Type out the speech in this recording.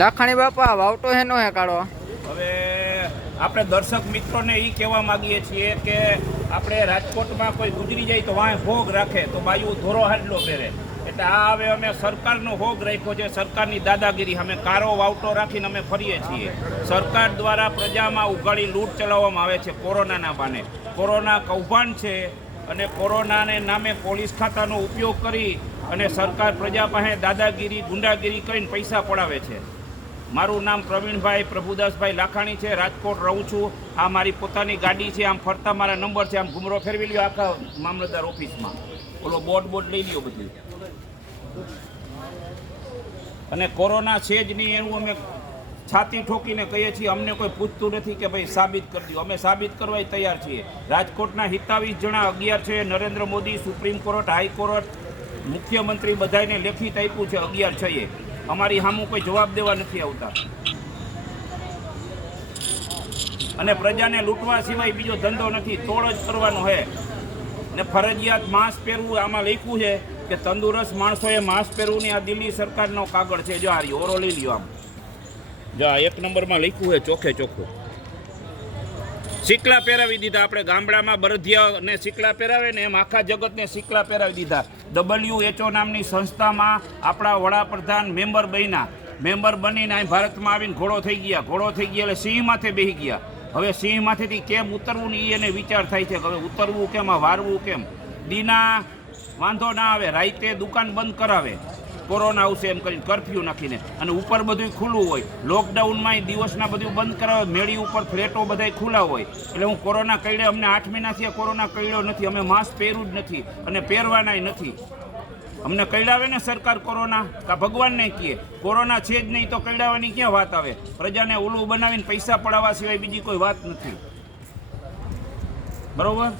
લાખાણી બાપા વાવટો હેનો હે કાઢો? હવે આપણે દર્શક મિત્રોને એ કહેવા માગીએ છીએ કે આપણે રાજકોટમાં કોઈ ગુજરી જાય તો વાંહે ભોગ રાખે તો બાયું ધોરો હાડલો પહેરે, એટલે આ હવે અમે સરકારનો ભોગ રાખ્યો છે, સરકારની દાદાગીરી. અમે કારો વાવટો રાખીને અમે ફરીએ છીએ. સરકાર દ્વારા પ્રજામાં ઉઘાડી લૂંટ ચલાવવામાં આવે છે કોરોનાના બાને. કોરોના કૌભાંડ છે અને કોરોનાને નામે પોલીસ ખાતાનો ઉપયોગ કરી અને સરકાર પ્રજા પાસે દાદાગીરી ગુંડાગીરી કરીને પૈસા પડાવે છે. મારું નામ પ્રવીણભાઈ પ્રભુદાસભાઈ લાખાણી છે, રાજકોટ રહું છું. આ મારી પોતાની ગાડી છે, આમ ફરતા મારા નંબર છે, આમ ઘુમરો ફેરવી લ્યો આખા મામલતદાર ઓફિસમાં, ઓલો બોર્ડ લઈ લ્યો બધું. અને કોરોના છે જ નહીં એનું અમે છાતી ઠોકીને કહીએ છીએ. અમને કોઈ પૂછતું નથી કે ભાઈ સાબિત કરી દો, અમે સાબિત કરવા તૈયાર છીએ. રાજકોટના 27 જણા 11 છે. Narendra Modi, supreme court, high court, મુખ્યમંત્રી બધાને લેખિત આપ્યું છે 11 છે. અમારી સામું કોઈ જવાબ દેવા નથી આવતા અને પ્રજાને લૂંટવા સિવાય બીજો ધંધો નથી, તોડ જ કરવાનો છે. ને ફરજિયાત માસ્ક પહેરવું આમાં લખ્યું છે કે તંદુરસ્ત માણસોએ માસ્ક પહેરવું નહીં. આ દિલ્હી સરકારનો કાગળ છે, જો આ રહ્યો, ઓરો લઈ લ્યો. આમ જો 1 નંબરમાં લખ્યું છે ચોખ્ખે ચોખ્ખું. શીકલા પહેરાવી દીધા. આપણે ગામડામાં બળદિયાને શીકલા પહેરાવે ને એમ આખા જગતને શીકલા પહેરાવી દીધા. WHO નામની સંસ્થામાં આપણા વડાપ્રધાન મેમ્બર બન્યા. મેમ્બર બનીને અહીં ભારતમાં આવીને ઘોડો થઈ ગયા એટલે સિંહ માથે બેસી ગયા. હવે સિંહ માથેથી કેમ ઉતરવું ને એને વિચાર થાય છે કે હવે ઉતરવું કેમ, આ વારવું કેમ. દીના વાંધો ના આવે, રાતે દુકાન બંધ કરાવે, કોરોના આવશે એમ કરીને કરફ્યુ નાખીને, અને ઉપર બધું ખુલ્લું હોય. લોકડાઉનમાં દિવસના બધું બંધ કરાવે, મેળી ઉપર ફ્લેટો બધા ખુલ્લા હોય. એટલે હું કોરોના કઈડે, અમને 8 મહિનાથી કોરોના કઈડ્યો નથી. અમે માસ્ક પહેર્યું જ નથી અને પહેરવાનાય નથી. અમને કઈડાવે ને સરકાર કોરોના, કા ભગવાનને કહે કોરોના છે જ નહીં તો કઈડાવાની ક્યાં વાત આવે? પ્રજાને ઉલ્લુ બનાવીને પૈસા પડાવવા સિવાય બીજી કોઈ વાત નથી. બરોબર.